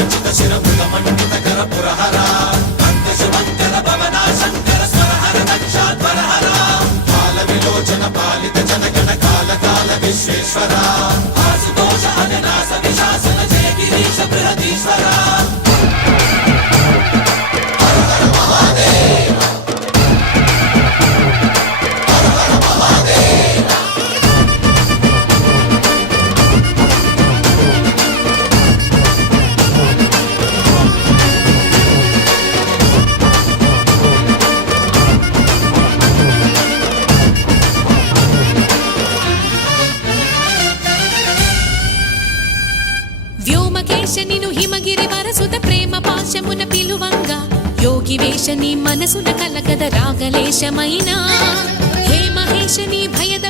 కరాచిత శిరముల మండిత కర పురహర శుభంకర భవనా శంకర స్వరహర దక్షాధ్వరహర బాల విలోచన పాలిత జనగణ కాల కాల విశ్వేశ్వర ఆశుతోష అవినాశ విశాసన జయ గిరీశ బృహదీశ్వర వ్యోమకేశనిను హిమగిరి వరసుత ప్రేమ పాశమున పిలువంగా యోగి వేషని మనసున కలకద రాగలేశమైనా హే మహేశని భయద